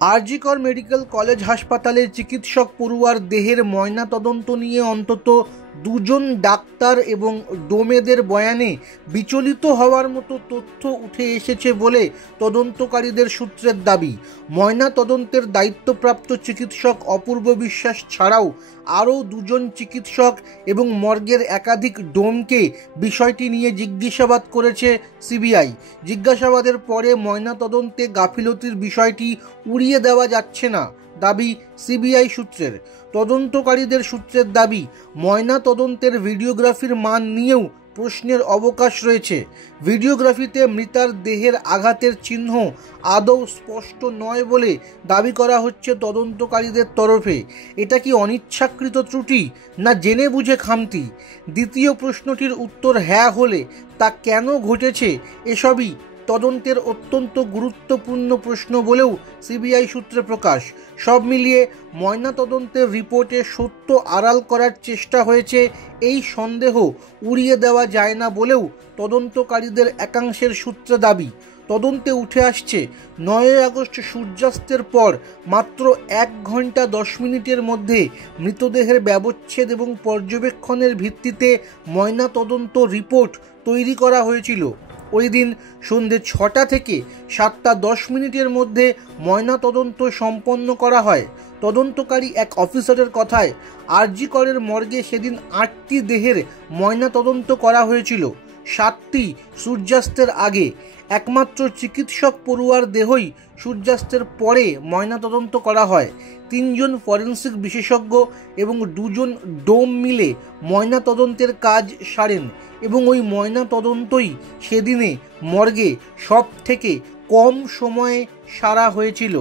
RG Kar medical college হাসপাতালের চিকিৎসক পড়ুয়ার দেহের ময়নাতদন্ত নিয়ে অন্তত দুজন ডাক্তার এবং ডোমেদের বয়ানে বিচলিত হওয়ার মতো তথ্য উঠে এসেছে বলে তদন্তকারীদের সূত্রের দাবি। ময়নাতদন্তের দায়িত্বপ্রাপ্ত চিকিৎসক অপূর্ব বিশ্বাস ছাড়াও আরও দুজন চিকিৎসক এবং মর্গের একাধিক ডোমকে বিষয়টি নিয়ে জিজ্ঞাসাবাদ করেছে সিবিআই। জিজ্ঞাসাবাদের পরে ময়নাতদন্তে গাফিলতির বিষয়টি উড়িয়ে দেওয়া যাচ্ছে না দাবি সিবিআই সূত্রের। তদন্তকারীদের সূত্রের দাবি, ময়নাতদন্তের ভিডিওগ্রাফির মান নিয়েও প্রশ্নের অবকাশ রয়েছে। ভিডিওগ্রাফিতে মৃতার দেহের আঘাতের চিহ্ন আদৌ স্পষ্ট নয় বলে দাবি করা হচ্ছে তদন্তকারীদের তরফে। এটা কি অনিচ্ছাকৃত ত্রুটি না জেনে বুঝে খামতি? দ্বিতীয় প্রশ্নটির উত্তর হ্যাঁ হলে তা কেন ঘটেছে এসবই তদন্তের অত্যন্ত গুরুত্বপূর্ণ প্রশ্ন বলেও সিবিআই সূত্রে প্রকাশ। সব মিলিয়ে ময়নাতদন্তের রিপোর্টে সত্য আড়াল করার চেষ্টা হয়েছে, এই সন্দেহ উড়িয়ে দেওয়া যায় না বলেও তদন্তকারীদের একাংশের সূত্রে দাবি। তদন্তে উঠে আসছে 9 আগস্ট সূর্যাস্তের পর মাত্র 1 ঘন্টা 10 মিনিটের মধ্যে মৃতদেহের ব্যবচ্ছেদ এবং পর্যবেক্ষণের ভিত্তিতে ময়নাতদন্ত রিপোর্ট তৈরি করা হয়েছিল। ওই দিন সন্ধ্যে 6টা থেকে 7টা 10 মিনিটের মধ্যে ময়নাতদন্ত সম্পন্ন করা হয়। তদন্তকারী এক অফিসারের কথায়, আরজিকরের মর্গে সেদিন 8টি দেহের ময়নাতদন্ত করা হয়েছিল, 7টি সূর্যাস্তের আগে। একমাত্র চিকিৎসক পড়ুয়ার দেহই সূর্যাস্তের পরে ময়নাতদন্ত করা হয়। 3 জন ফরেন্সিক বিশেষজ্ঞ এবং 2 জন ডোম মিলে ময়নাতদন্তের কাজ সারেন এবং ওই ময়নাতদন্তই সেদিনে মর্গে সব থেকে কম সময়ে সারা হয়েছিল।